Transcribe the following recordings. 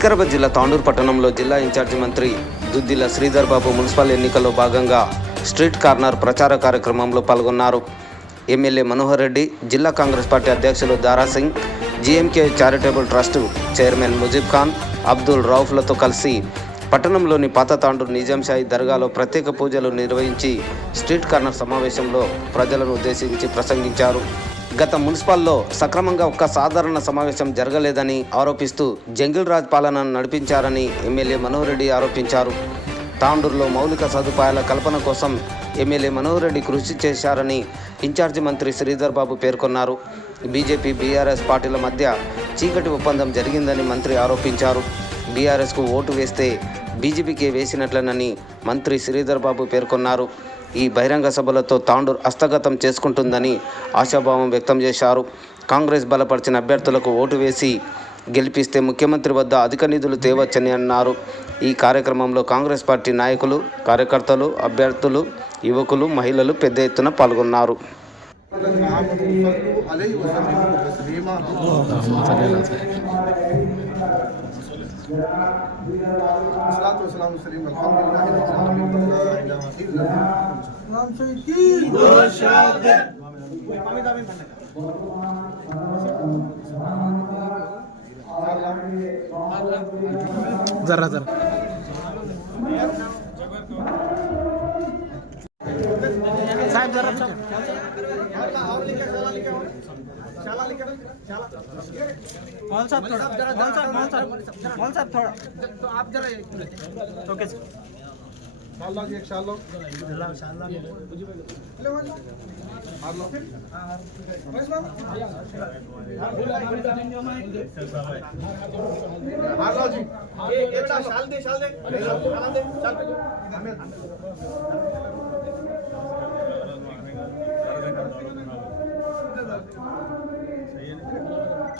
వికారాబాద్ జిల్లా తాండూరు పట్టణంలో జిల్లా ఇన్ఛార్జి మంత్రి దుద్దిల శ్రీధర్ బాబు మున్సిపల్ ఎన్నికల్లో భాగంగా స్ట్రీట్ కార్నర్ ప్రచార కార్యక్రమంలో పాల్గొన్నారు. ఎమ్మెల్యే మనోహర్ రెడ్డి జిల్లా కాంగ్రెస్ పార్టీ అధ్యక్షులు Dara Singh GMK charitable trust chairman Mujeeb Khan Abdul రౌఫ్లతో కలిసి పట్టణంలోని పాత తాండూరు నిజాంషాయి దర్గాలో ప్రత్యేక పూజలు నిర్వహించి స్ట్రీట్ కార్నర్ సమావేశంలో ప్రజలను ఉద్దేశించి ప్రసంగించారు. గత మున్సిపల్లో సక్రమంగా ఒక్క సాధారణ సమావేశం జరగలేదని ఆరోపిస్తూ జంగిల్ రాజ్ పాలన నడిపించారని ఎమ్మెల్యే మనోహర్ రెడ్డి ఆరోపించారు. తాండూరులో మౌలిక సదుపాయాల కల్పన కోసం ఎమ్మెల్యే మనోహర్ రెడ్డి కృషి చేశారని ఇన్ఛార్జి మంత్రి శ్రీధర్ బాబు పేర్కొన్నారు. బీజేపీ బీఆర్ఎస్ పార్టీల మధ్య చీకటి ఒప్పందం జరిగిందని మంత్రి ఆరోపించారు. బీఆర్ఎస్కు ఓటు వేస్తే బీజేపీకి వేసినట్లనని మంత్రి శ్రీధర్ బాబు పేర్కొన్నారు. ఈ బహిరంగ సభలతో తాండూర్ హస్తగతం చేసుకుంటుందని ఆశాభావం వ్యక్తం చేశారు. కాంగ్రెస్ బలపరిచిన అభ్యర్థులకు ఓటు వేసి గెలిపిస్తే ముఖ్యమంత్రి వద్ద అధిక నిధులు తేవచ్చని అన్నారు. ఈ కార్యక్రమంలో కాంగ్రెస్ పార్టీ నాయకులు కార్యకర్తలు అభ్యర్థులు యువకులు మహిళలు పెద్ద ఎత్తున పాల్గొన్నారు. salatu wassalamu salim alhamdulillahi rabbil alamin naam shaykhi doshad आम्ही दाबीन म्हणणार जरा जरा साहेब जरा मौल साहब थोड़ा मौल साहब मौल साहब मौल साहब थोड़ा तो आप जरा ओके सर शाला जी एक शालो हालो हालो जी एक शाल दे शाल दे शाल दे शाल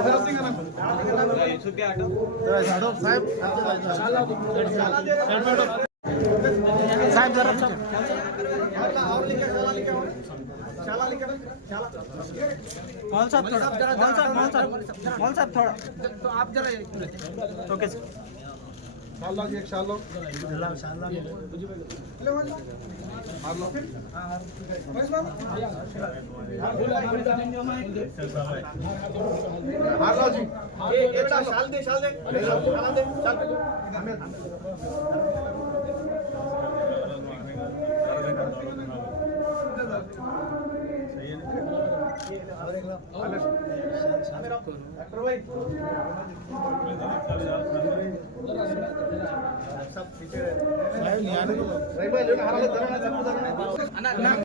थोड़ा मॉल साहब साहब मौल साहब थोड़ा तो आप जरा ओके सर शाला जी एक शालो हालो हालो जी एक शाल दे शाल दे शाल दे शाल साहेब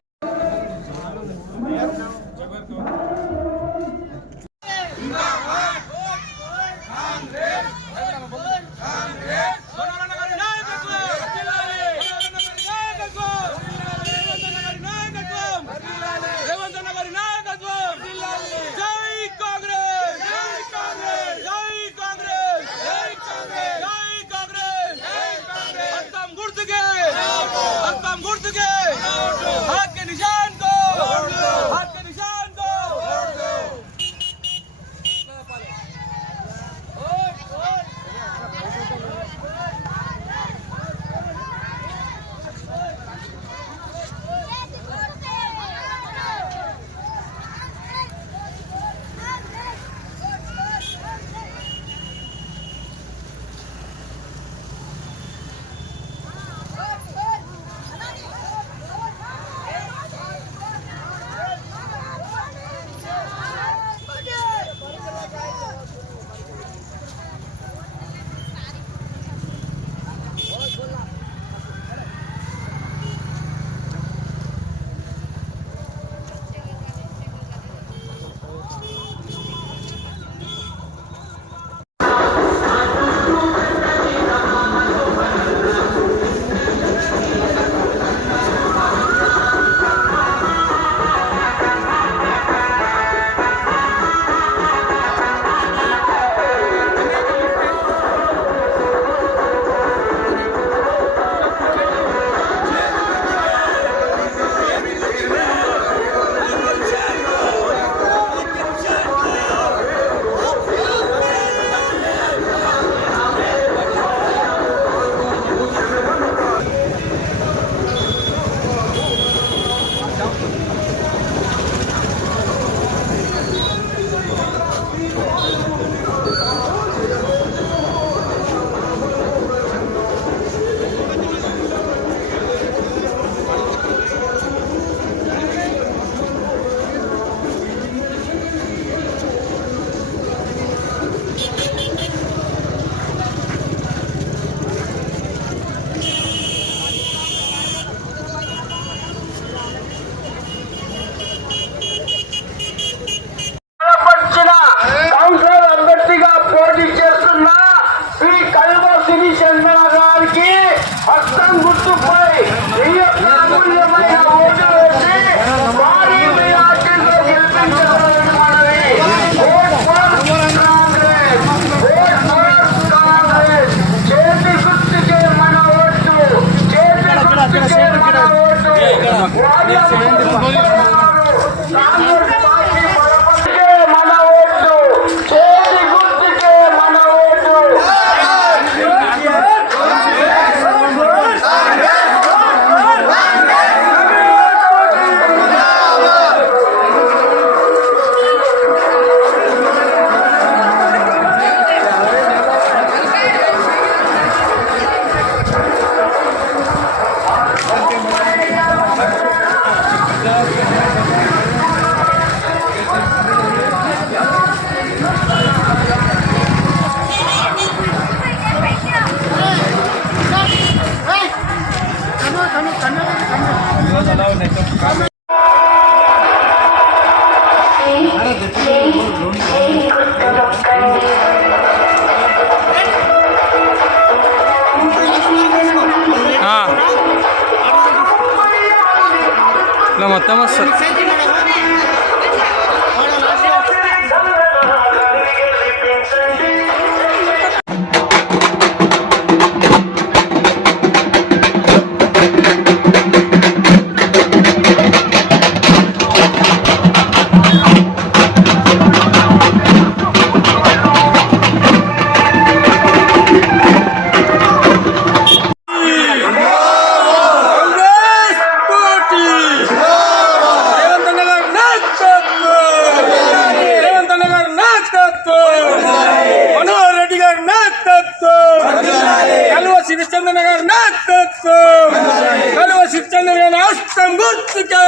রাষ্ট্রমূর্তিকে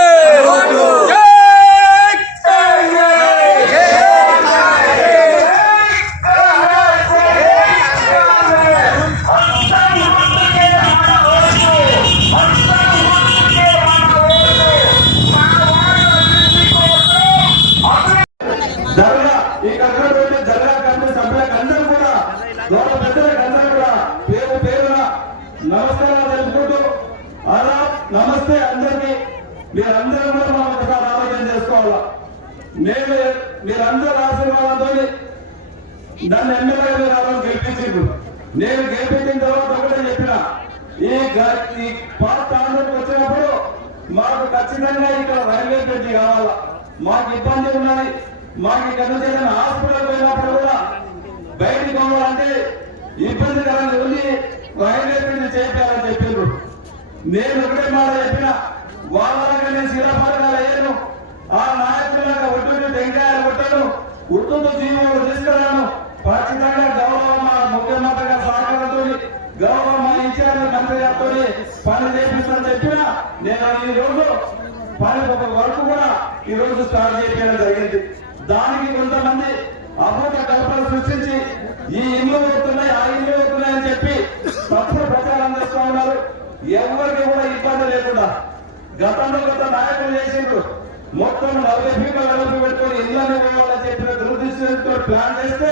మేము మీరందరూ ఆశీర్వాదంతో నన్ను ఎమ్మెల్యేగా మీరు ఆ రోజు గెలిపించిండ్రు. నేను గెలిపించిన తర్వాత ఒకటే చెప్పిన ఈ ఈ పార్ట్ ఆంధ్రకు వచ్చినప్పుడు మాకు ఖచ్చితంగా ఇక్కడ రైల్వే బ్రిడ్జి కావాలా. మాకు ఇబ్బంది ఉన్నది. మాకు ఇక్కడ నుంచి హాస్పిటల్ పోయినప్పుడు కూడా బయటికి పోవాలంటే ఇబ్బందికరంగా ఉంది. రైల్వే బ్రిడ్జి చేయాలని చెప్పిండ్రు. నేను ఒకటే మాట చెప్పిన వాళ్ళ నేను శిలాపథకాలు వేయను ఆ నాయకులుగా ఒడ్డు టెంకాయలు కొట్టను ఉర్దూతో జీవోలు తీసుకురాను. ఖచ్చితంగా గౌరవ మా ముఖ్యమంత్రి గారి సహకారంతో గౌరవ మా ఇన్ఛార్జ్ మంత్రి గారితో పని చేపిస్తాను చెప్పిన నేను ఈ రోజు పని ఒక వర్క్ కూడా ఈ రోజు స్టార్ట్ చేయడం జరిగింది. దానికి కొంతమంది అభూత కల్పన సృష్టించి ఈ ఇల్లు అవుతున్నాయి ఆ ఇల్లు అవుతున్నాయి అని చెప్పి తప్పుడు ప్రచారం చేస్తూ ఉన్నారు. ఎవరికి కూడా ఇబ్బంది లేకుండా గతంలో గత నాయకులు చేసిండ్రు. మొత్తం నలభై ఫీట్ల వెడల్పు పెట్టుకొని ఇళ్ళని పోవాలని చెప్పిన దురదృష్టంతో ప్లాన్ చేస్తే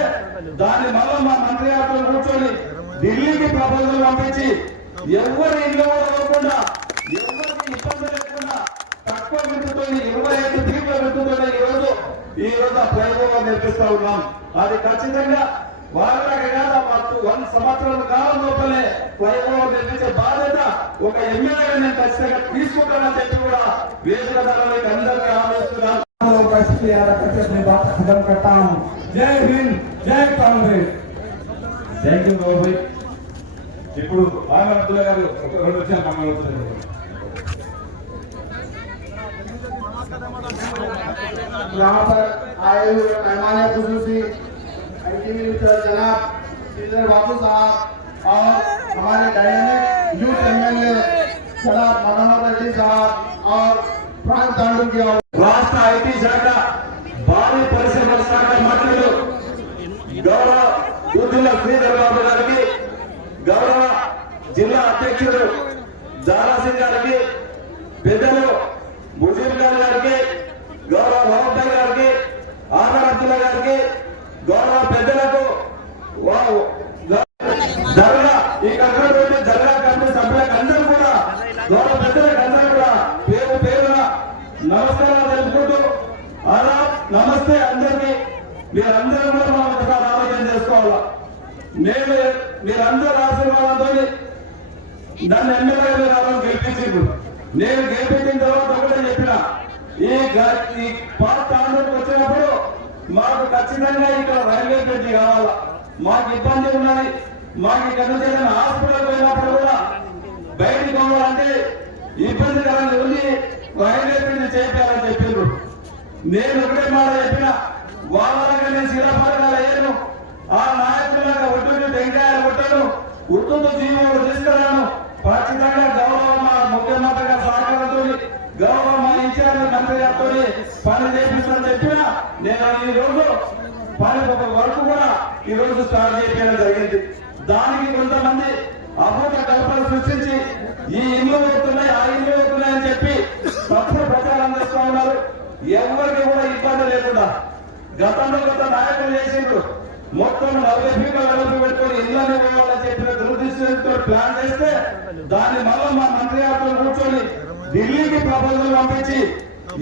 దాన్ని మళ్ళా మా మంత్రి గారితో కూర్చొని ఢిల్లీకి ప్రపోజల్ పంపించి ఎవరి ఇల్లు కూడా ఎవరికి ఇబ్బంది లేకుండా తక్కువ వింటుతో ఇరవై ఐదు ఫీట్ల వింటుతో ఈ రోజు ఈ రోజు ఆ ఫ్లైఓవర్ నిర్మిస్తా ఉన్నాం. అది ఖచ్చితంగా వాళ్ళకి కాదు మాకు వన్ సంవత్సరాల కాలం లోపలే ఫ్లైఓవర్ నిర్మించే బాధ్యత ఒక ఎమ్మెల్యేగా నేను ఖచ్చితంగా తీసుకుంటానని చెప్పి కూడా వేసుకున్నానికి అందరికీ ఆలోచిస్తున్నాను परिस्थिति याद करके अपनी बात खत्म करता हूँ जय हिंद जय कांग्रेस థ్యాంక్ యూ బాబు ఇప్పుడు బాగా అబ్దుల్లా గారు ఒక రెండు విషయాలు మమ్మల్ని వచ్చారు यहाँ पर आए हुए मेहमान खसूसी आईटी मिनिस्टर जनाब श्रीधर बाबू साहब और हमारे डायनेमिक यूथ एमएलए जनाब मनोहर रेड्डी साहब और फ्रांस दांडू की और రాష్ట్ర ఐటీ శాఖ భారీ పరిశ్రమల శాఖ మంత్రులు గౌరవ యూతుల శ్రీధర్ బాబు గారికి గౌరవ జిల్లా అధ్యక్షుడు జారాసింగ్ గారికి పెద్దలు ముజీబ్ ఖాన్ గారికి గౌరవ మహమ్మద్ గారికి ఆమర్ అబ్దుల్లా గారికి గౌరవ పెద్దలకు ధరగా ఈ కట్టడం ధరగా కమిటీ సభ్యులకు అందరూ కూడా గౌరవ పెద్దలకు అందరూ కూడా పేరు పేరున నమస్కారాలు తెలుపుకుంటూ అలా నమస్తే అందరికీ. మీరందరూ కూడా మనం ఒకసారి ఆలోచన చేసుకోవాలా? నేను మీరందరూ ఆశీర్వాదంతో నన్ను మీరు గారు గెలిపించింది నేను గెలిపించిన తర్వాత ఒకటే చెప్పిన ఈ పార్టీ ఆంధ్రకు వచ్చినప్పుడు మాకు ఖచ్చితంగా ఇక్కడ రైల్వే బ్రిడ్జ్ కావాలా? మాకు ఇబ్బంది ఉన్నది. మాకు ఇక్కడ నుంచి ఏదైనా హాస్పిటల్ పోయినప్పుడు కూడా బయటికి పోవాలంటే ఇబ్బందికరంగా ఉంది. రైల్వే బ్రిడ్జ్ చేయాలని చెప్పిండ్రు. నేను ఒకటే మాట చెప్పిన. వాళ్ళకి నేను శిలాపరకాలు అయ్యాను ఆ నాయకుల ఒడ్డు వెంకాయలు కొట్టను. ఉత్తు జీవోడు తీసుకురాను. ఖచ్చితంగా గౌరవ మా ముఖ్యమంత్రి మంత్రి పని చేపిస్తాను చెప్పిన నేను ఈ రోజు పని ఒక వరకు కూడా ఈ రోజు స్టార్ట్ చేయడం జరిగింది. దానికి కొంతమంది అభూత కల్పన సృష్టించి ఈ ఇల్లు అవుతున్నాయి ఆ ఇల్లు అవుతున్నాయి అని చెప్పి తప్పుడు ప్రచారం చేస్తూ ఉన్నారు. ఎవరికి కూడా ఇబ్బంది లేకుండా గతంలో గత నాయకులు చేసిండ్రు. మొత్తం నలభై ఫీట్ల నలభై పెట్టుకొని ఇళ్ళని పోవాలని చెప్పిన దురదృష్టంతో ప్లాన్ చేస్తే దాన్ని మళ్ళా మా మంత్రి గారితో కూర్చొని ఢిల్లీకి ప్రపోజల్ పంపించి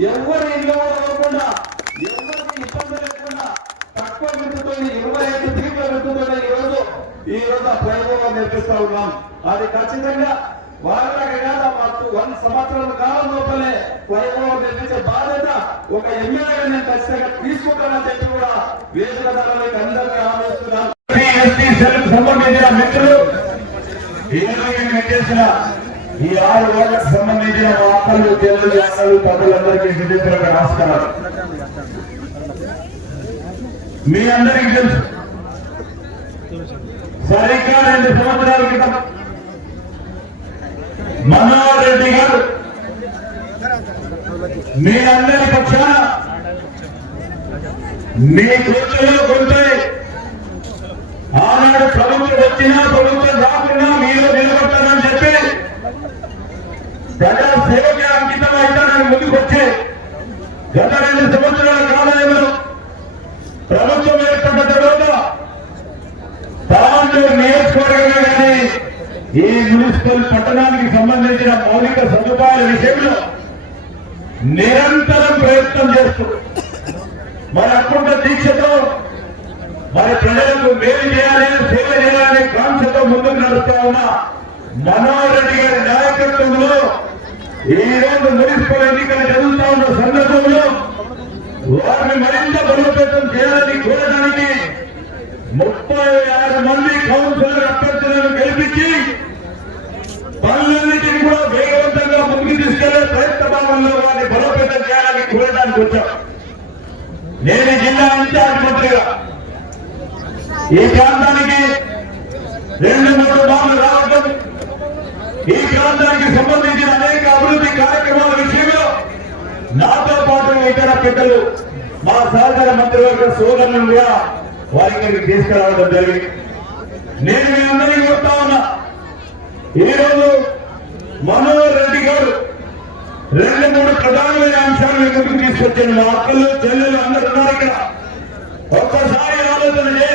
ఎవరు ఇల్లు అవ్వకుండా ఎవరికి ఇబ్బంది లేకుండా తక్కువ విద్యుతో ఇరవై ఐదు ఫీట్ల విద్యుతో ఈ రోజు ఈ రోజు ఆ ఫ్లైఓవర్ నేర్పిస్తా ఉన్నాం. అది ఖచ్చితంగా వాళ్ళకి కాదు మాకు వంద సంవత్సరాల కాలం లోపలే ఫ్లైఓవర్ నిర్మించే బాధ్యత ఒక ఎమ్మెల్యేగా నేను ఖచ్చితంగా తీసుకుంటానని చెప్పి కూడా వేసుకున్నారని అందరికీ ఆలోచిస్తున్నాను సంబంధించిన మిత్రులు ఈరోజు చేసిన ఈ ఆరు ఓట్లకు సంబంధించిన మా అక్కలు చెల్లెలు అన్నలు తమ్ములందరికీ హృదయపూర్వక నమస్కారాలు మీ అందరికీ తెలుసు. సరిగ్గా రెండు సంవత్సరాల క్రితం. మనోహర్ రెడ్డి గారు మీ అందరి పక్షాన మీ కూర్చులో కొంటే ఆనాడు ప్రభుత్వం వచ్చినా ప్రభుత్వం రాకున్నా మీరు నిలబడతారని ప్రజా సేవకే అంకితం అవుతానని ముందుకు వచ్చే గత రెండు సంవత్సరాల కాలంలో ప్రభుత్వం ఏర్పడ్డ తర్వాత తాండూరు నియోజకవర్గంలో కానీ ఈ మున్సిపల్ పట్టణానికి సంబంధించిన మౌలిక సదుపాయాల విషయంలో నిరంతరం ప్రయత్నం చేస్తూ మరి అకుంఠ దీక్షతో మరి ప్రజలకు మేలు చేయాలి సేవ చేయాలనే కాంక్షతో ముందుకు నడుస్తా ఉన్న మనోహర్ రెడ్డి గారి నాయకత్వంలో ఈ రోజు మున్సిపల్ ఎన్నికలు జరుగుతా ఉన్న సందర్భంలో వారిని మరింత బలోపేతం చేయాలని కోరడానికి ముప్పై ఆరు మంది కౌన్సిలర్ అభ్యర్థులను గెలిపించి పనులన్నింటినీ కూడా వేగవంతంగా ముందుకు తీసుకెళ్ళే ప్రయత్న భాగంలో వారిని బలోపేతం చేయాలని కోరడానికి వచ్చాం. నేను జిల్లా ఇన్ఛార్జ్ మంత్రిగా. ఈ ప్రాంతానికి రెండు మూడు బాంబులు రావడం ఈ ప్రాంతానికి సంబంధించి కార్యక్రమాల విషయంలో నాతో పాటు ఇతర పెద్దలు మా సహచర మంత్రివర్గ సోదరులను కూడా వారి తీసుకురావడం జరిగింది. నేను మీ అందరికీ చెప్తా ఉన్నా ఈరోజు మనోహర్ రెడ్డి గారు రెండు మూడు ప్రధానమైన అంశాలను ముందుకు తీసుకొచ్చాను మా అక్కలు చెల్లెలు అందరు ఉన్నారు ఇక్కడ. ఒక్కసారి ఆలోచన చేయండి.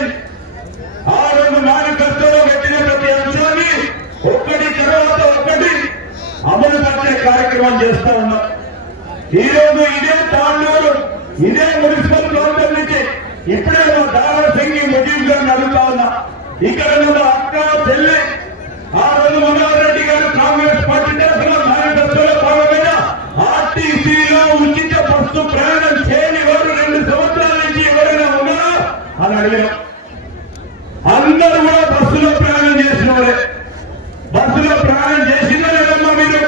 పరిచే కార్యక్రమం చేస్తా ఉన్నాం. ఈ రోజు ఇదే తాండూరు ఇదే మున్సిపల్ కౌంటర్ నుంచి ఇప్పుడే మా దారా సింగి ముజీబ్ గారిని అడుగుతా ఉన్నా. ఇక్కడ ఉన్న అక్క చెల్లె ఆ రోజు మనోహర్ రెడ్డి గారు కాంగ్రెస్ పార్టీ తరఫున మేనిఫెస్టోలో భాగమైన ఆర్టీసీలో ఉచిత బస్సు ప్రయాణం చేయని వారు రెండు సంవత్సరాల నుంచి ఎవరైనా ఉన్నారా అని అడిగారు అందరూ కూడా బస్సులో ప్రయాణం చేసిన వారే బస్సులో ప్రయాణం చేసిందా లేదమ్మా మీరు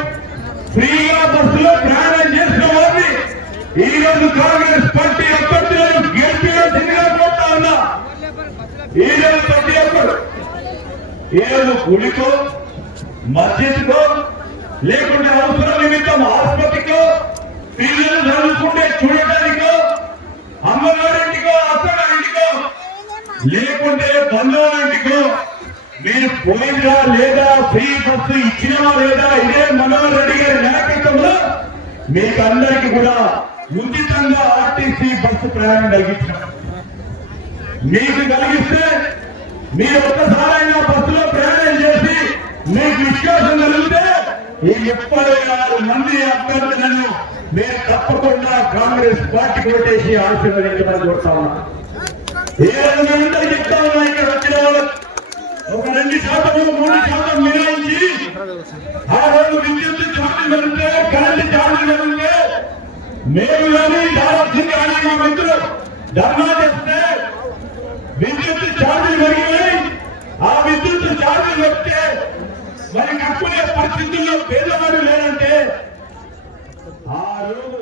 ఫ్రీగా బస్సులో ప్రయాణం చేసిన వారిని ఈ రోజు కాంగ్రెస్ పార్టీ అభ్యర్థులను గెలిపించాల్సిందిగా కోరుతా ఉన్నా ఈ రోజు ప్రతి ఒక్కరు ఏ రోజు గుడికో మస్జిద్కో లేకుంటే అవసరం నిమిత్తం ఆసుపత్రికో పిల్లలు చదువుకుంటే చూడటానికో అమ్మగారింటికో అత్తగారింటికో లేకుంటే బంధువులంటికో మీరు పోయిందా లేదా ఫ్రీ బస్సు ఇచ్చినా లేదా ఇదే మనోహర్ రెడ్డి గారి నాయకత్వంలో మీకు అందరికి కూడా ఉచితంగా ఆర్టీసీ బస్సు ప్రయాణం కలిగించాం. మీకు కలిగిస్తే మీరు ఒక్కసారైనా బస్సులో ప్రయాణం చేసి మీకు విశ్వాసం కలిగితే ఈ ముప్పై ఆరు మంది అభ్యర్థులను మీరు తప్పకుండా కాంగ్రెస్ పార్టీ కొట్టేసి ఆశీర్వదించమని కోరుతా ఉన్నా. ఏ రోజు అందరూ చెప్తా ఉన్నా ఇక్కడ వచ్చిన వాళ్ళు? ఒక రెండు శాతం మూడు శాతం మినహాయించి ఆ రోజు విద్యుత్ ఛార్జీలు పెరిగితే కరెంట్ ఛార్జీలు పెరిగితే మేము కానీ దాదాపు కానీ మా మిత్రులు ధర్నా చేస్తే విద్యుత్ ఛార్జీలు పెరిగినాయి. ఆ విద్యుత్ ఛార్జీలు వస్తే మరి కట్టుకునే పరిస్థితుల్లో పేదవాడు లేదంటే ఆ రోజు